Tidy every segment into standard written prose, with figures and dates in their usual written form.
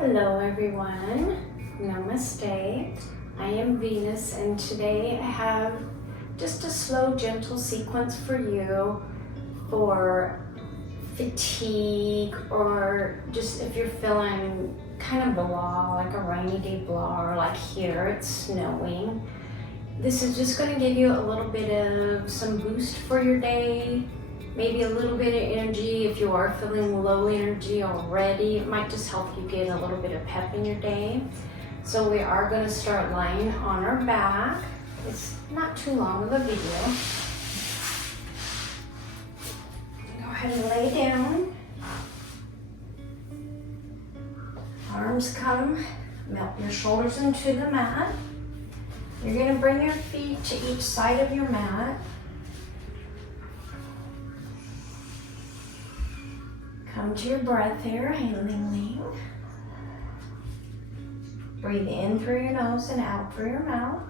Hello everyone, namaste. I am Venus and today I have just a slow, gentle sequence for you for fatigue or just if you're feeling kind of blah, like a rainy day blah, or like here it's snowing. This is just going to give you a little bit of some boost for your day. Maybe a little bit of energy if you are feeling low energy already. It might just help you get a little bit of pep in your day. So we are going to start lying on our back. It's not too long of a video. Go ahead and lay down. Arms come, melt your shoulders into the mat. You're going to bring your feet to each side of your mat. Come to your breath here, Ling. Breathe in through your nose and out through your mouth.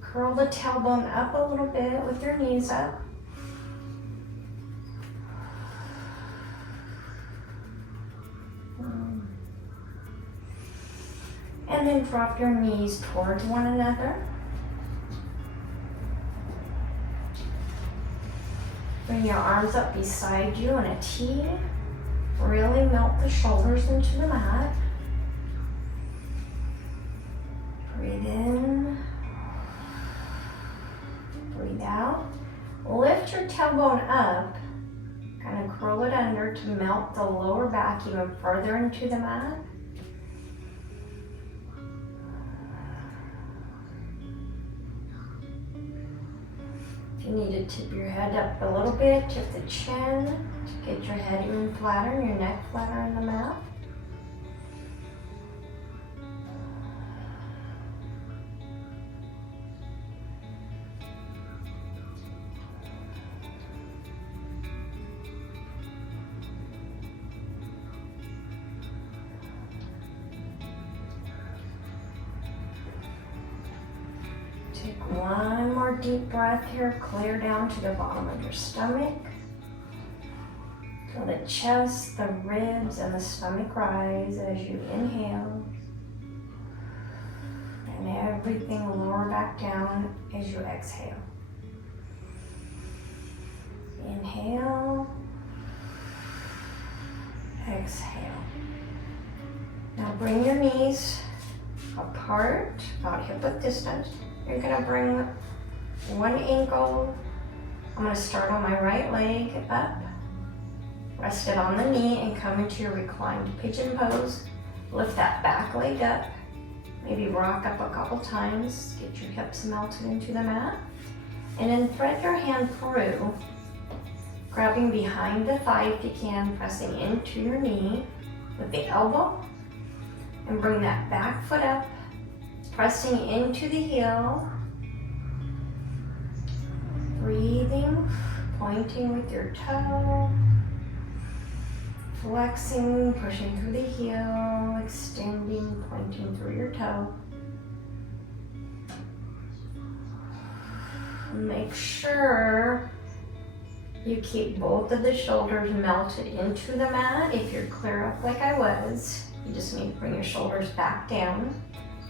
Curl the tailbone up a little bit with your knees up. And then drop your knees towards one another. Bring your arms up beside you in a T. Really melt the shoulders into the mat. Breathe in. Breathe out. Lift your tailbone up. Kind of curl it under to melt the lower back even further into the mat. If you need to tip your head up a little bit, tip the chin to get your head even flatter and your neck flatter in the mat. Take one more deep breath here, clear down to the bottom of your stomach. Feel the chest, the ribs, and the stomach rise as you inhale. And everything lower back down as you exhale. Inhale. Exhale. Now bring your knees apart, about hip width distance. You're going to bring one ankle. I'm going to start on my right leg up. Rest it on the knee and come into your reclined pigeon pose. Lift that back leg up. Maybe rock up a couple times. Get your hips melted into the mat. And then thread your hand through, grabbing behind the thigh if you can, pressing into your knee with the elbow. And bring that back foot up, pressing into the heel. Breathing, pointing with your toe. Flexing, pushing through the heel, extending, pointing through your toe. Make sure you keep both of the shoulders melted into the mat. If you're clear up like I was, you just need to bring your shoulders back down.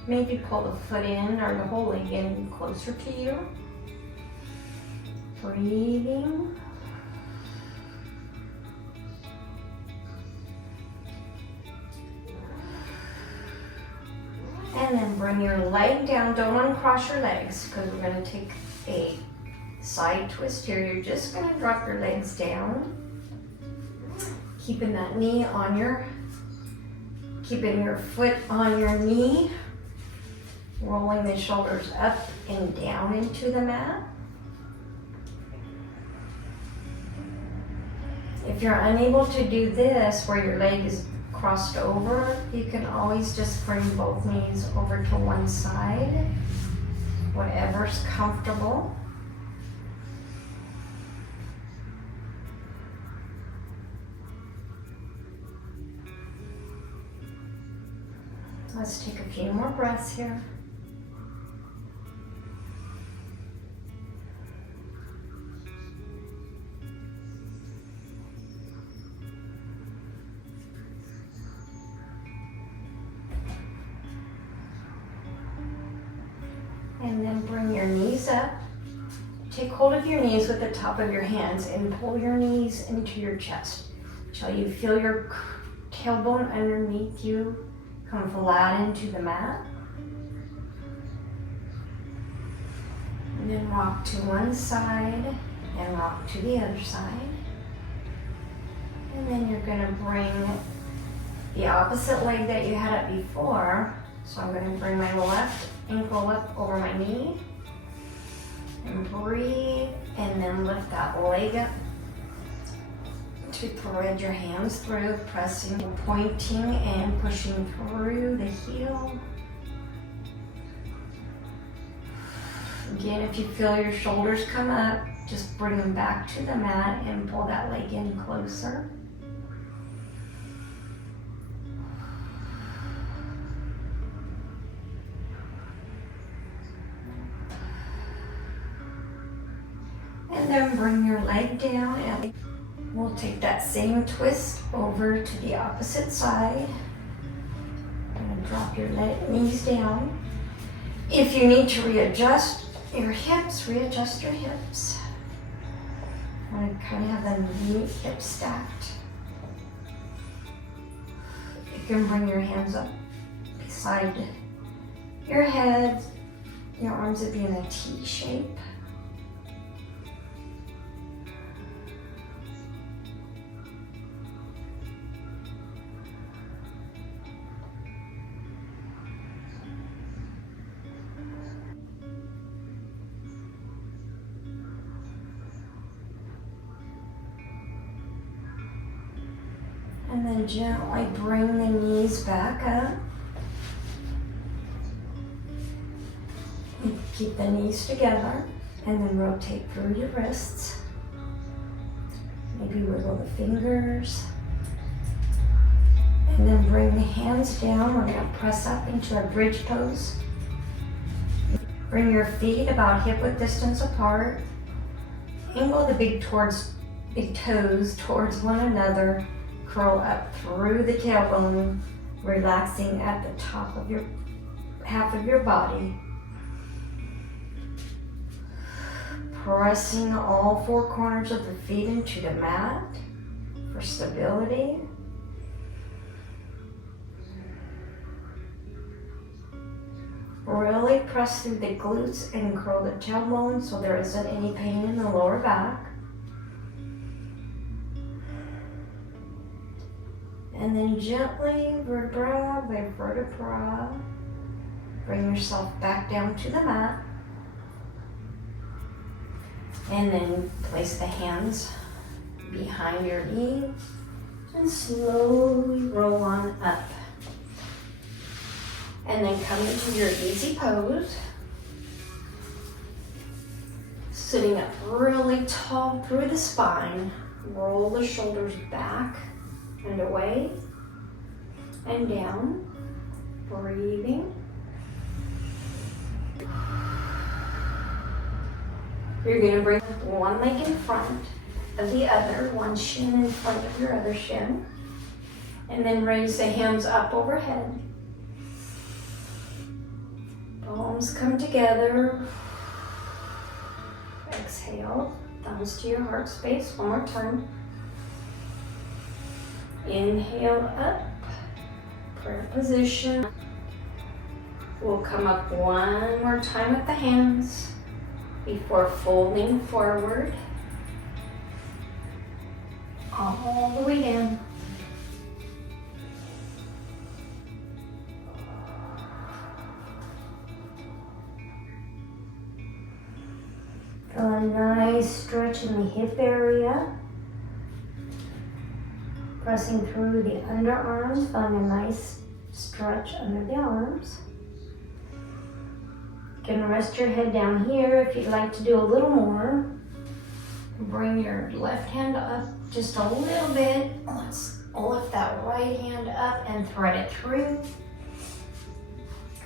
Maybe pull the foot in or the whole leg in closer to you. Breathing. And then bring your leg down. Don't uncross your legs because we're going to take a side twist here. You're just going to drop your legs down. Keeping that knee on keeping your foot on your knee. Rolling the shoulders up and down into the mat. If you're unable to do this where your leg is crossed over, you can always just bring both knees over to one side, whatever's comfortable. Let's take a few more breaths here. your knees up. Take hold of your knees with the top of your hands and pull your knees into your chest until you feel your tailbone underneath you come flat into the mat. And then rock to one side and rock to the other side. And then you're going to bring the opposite leg that you had up before. So I'm going to bring my left ankle up over my knee and breathe, and then lift that leg up to thread your hands through, pressing, pointing, and pushing through the heel. Again, if you feel your shoulders come up, just bring them back to the mat and pull that leg in closer. And then bring your leg down, and we'll take that same twist over to the opposite side. And drop your knees down. If you need to readjust your hips, readjust your hips. I want to kind of have the knee hips stacked. You can bring your hands up beside your head. Your arms would be in a T shape. And then gently bring the knees back up. And keep the knees together, and then rotate through your wrists. Maybe wiggle the fingers. And then bring the hands down. We're going to press up into a bridge pose. Bring your feet about hip-width distance apart. Angle the big toes towards one another. Curl up through the tailbone, relaxing at the top of your half of your body. Pressing all four corners of the feet into the mat for stability. Really press through the glutes and curl the tailbone so there isn't any pain in the lower back. And then gently, vertebra by vertebra, bring yourself back down to the mat. And then place the hands behind your knee and slowly roll on up. And then come into your easy pose. Sitting up really tall through the spine. Roll the shoulders back and away and down, breathing. You're going to bring one leg in front of the other, one shin in front of your other shin, and then raise the hands up overhead. Palms come together. Exhale, thumbs to your heart space. One more time. Inhale up, prayer position. We'll come up one more time with the hands before folding forward, all the way down. Feel a nice stretch in the hip area. Pressing through the underarms, feeling a nice stretch under the arms. You can rest your head down here if you'd like to do a little more. Bring your left hand up just a little bit. Let's lift that right hand up and thread it through.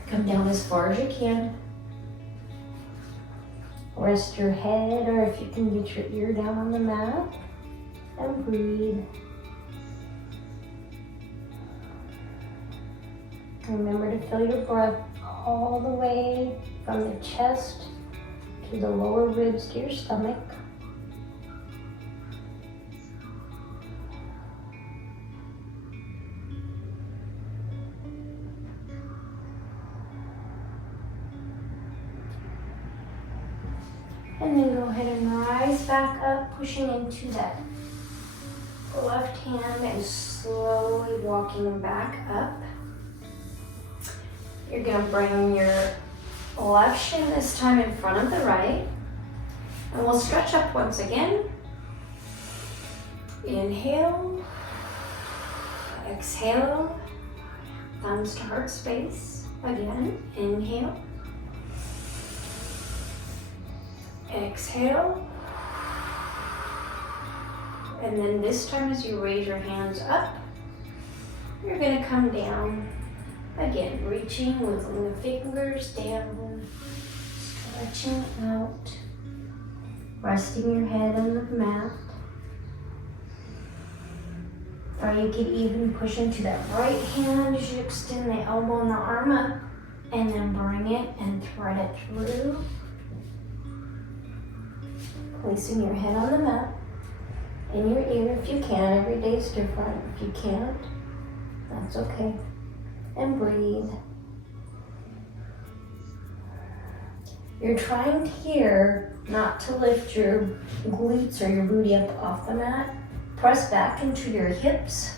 Come down as far as you can. Rest your head, or if you can get your ear down on the mat, and breathe. Remember to feel your breath all the way from the chest to the lower ribs to your stomach. And then go ahead and rise back up, pushing into that left hand and slowly walking back up. You're gonna bring your left shin this time in front of the right. And we'll stretch up once again. Inhale. Exhale. Thumbs to heart space. Again, inhale. Exhale. And then this time as you raise your hands up, you're gonna come down. Again, reaching, wiggling the fingers down, stretching out, resting your head on the mat. Or you could even push into that right hand as you extend the elbow and the arm up, and then bring it and thread it through. Placing your head on the mat, in your ear if you can. Every day is different. If you can't, that's okay. And breathe. You're trying here not to lift your glutes or your booty up off the mat. Press back into your hips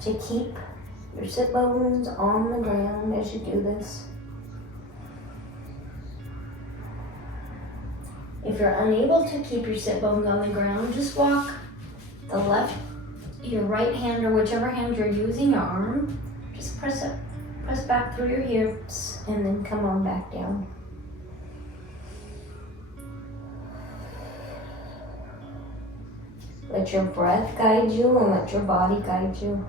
to keep your sit bones on the ground as you do this. If you're unable to keep your sit bones on the ground, just walk your right hand or whichever hand you're using, your arm, just press back through your hips and then come on back down. Let your breath guide you and let your body guide you.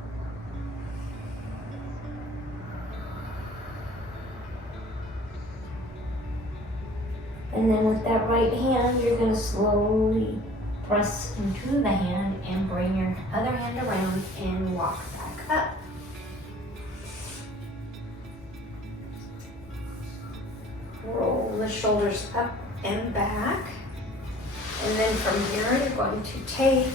And then with that right hand, you're going to slowly press into the hand and bring your other hand around and walk back up. Roll the shoulders up and back. And then from here, you're going to take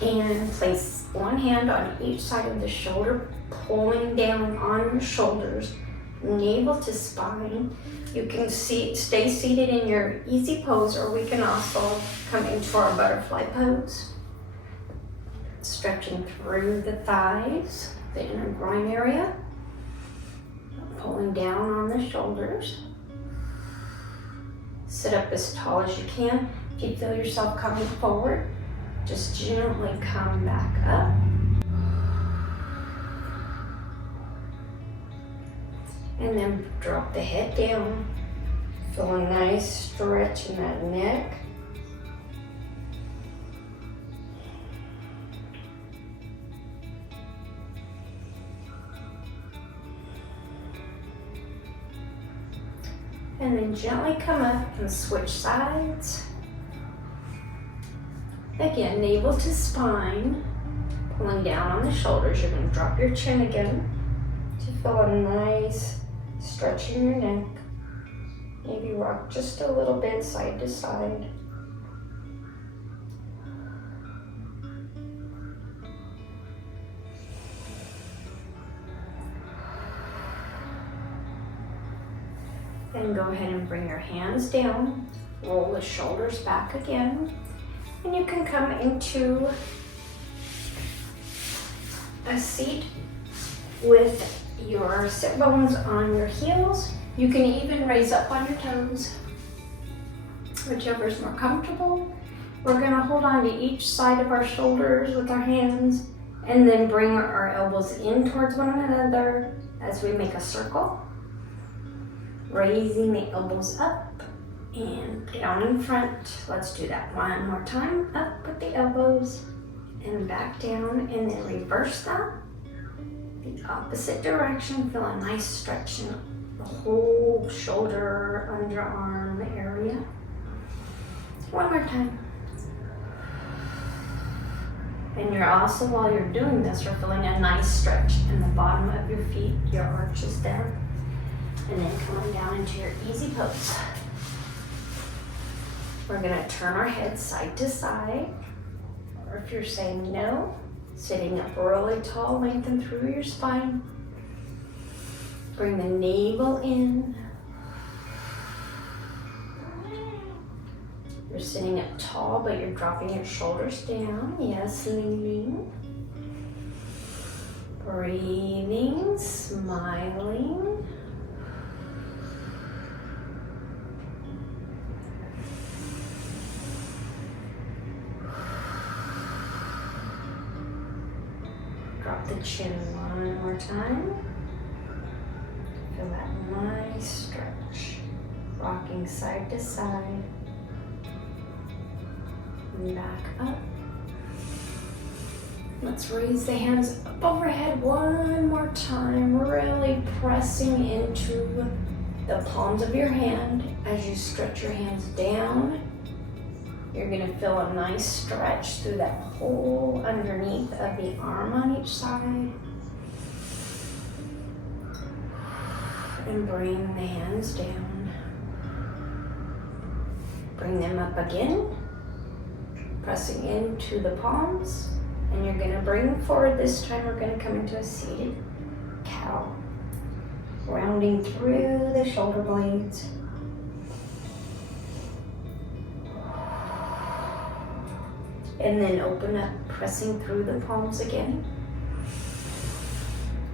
and place one hand on each side of the shoulder, pulling down on your shoulders, navel to spine. You can stay seated in your easy pose, or we can also come into our butterfly pose. Stretching through the thighs, the inner groin area, pulling down on the shoulders. Sit up as tall as you can. If you feel yourself coming forward, just gently come back up. And then drop the head down. Feel a nice stretch in that neck. And then gently come up and switch sides. Again, navel to spine, pulling down on the shoulders. You're going to drop your chin again to feel a nice stretch in your neck. Maybe rock just a little bit side to side. Then go ahead and bring your hands down, roll the shoulders back again, and you can come into a seat with your sit bones on your heels. You can even raise up on your toes, whichever is more comfortable. We're going to hold on to each side of our shoulders with our hands and then bring our elbows in towards one another as we make a circle. Raising the elbows up and down in front. Let's do that one more time. Up with the elbows and back down, and then reverse that. The opposite direction. Feel a nice stretch in the whole shoulder, underarm area. One more time. And you're also, while you're doing this, you're feeling a nice stretch in the bottom of your feet, your arches there. And then coming down into your easy pose. We're gonna turn our head side to side. Or if you're saying no, sitting up really tall, lengthen through your spine. Bring the navel in. You're sitting up tall, but you're dropping your shoulders down. Yes, leaning. Breathing, smiling. Drop the chin one more time. Feel that nice stretch. Rocking side to side. Back up. Let's raise the hands up overhead one more time, really pressing into the palms of your hand. As you stretch your hands down, you're gonna feel a nice stretch through that hole underneath of the arm on each side. And bring the hands down. Bring them up again, pressing into the palms. And you're gonna bring forward. This time we're gonna come into a seated cow. Rounding through the shoulder blades. And then open up, pressing through the palms again.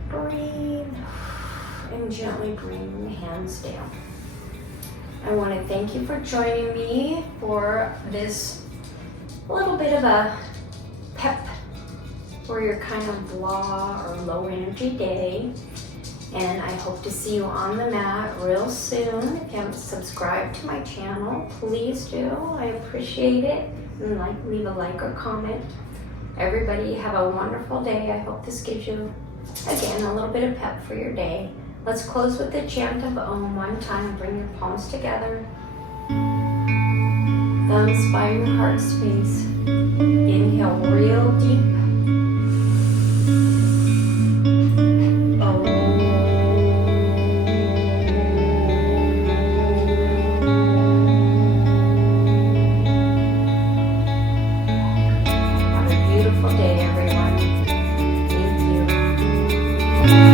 Breathe. And gently bring the hands down. I want to thank you for joining me for this little bit of a pep for your kind of blah or low energy day. And I hope to see you on the mat real soon. If you haven't subscribed to my channel, please do. I appreciate it. And leave a like or comment. Everybody have a wonderful day. I hope this gives you, again, a little bit of pep for your day. Let's close with the chant of Om one time. Bring your palms together. Thumbs by your heart space. Inhale real deep. Have a beautiful day, everyone. Thank you.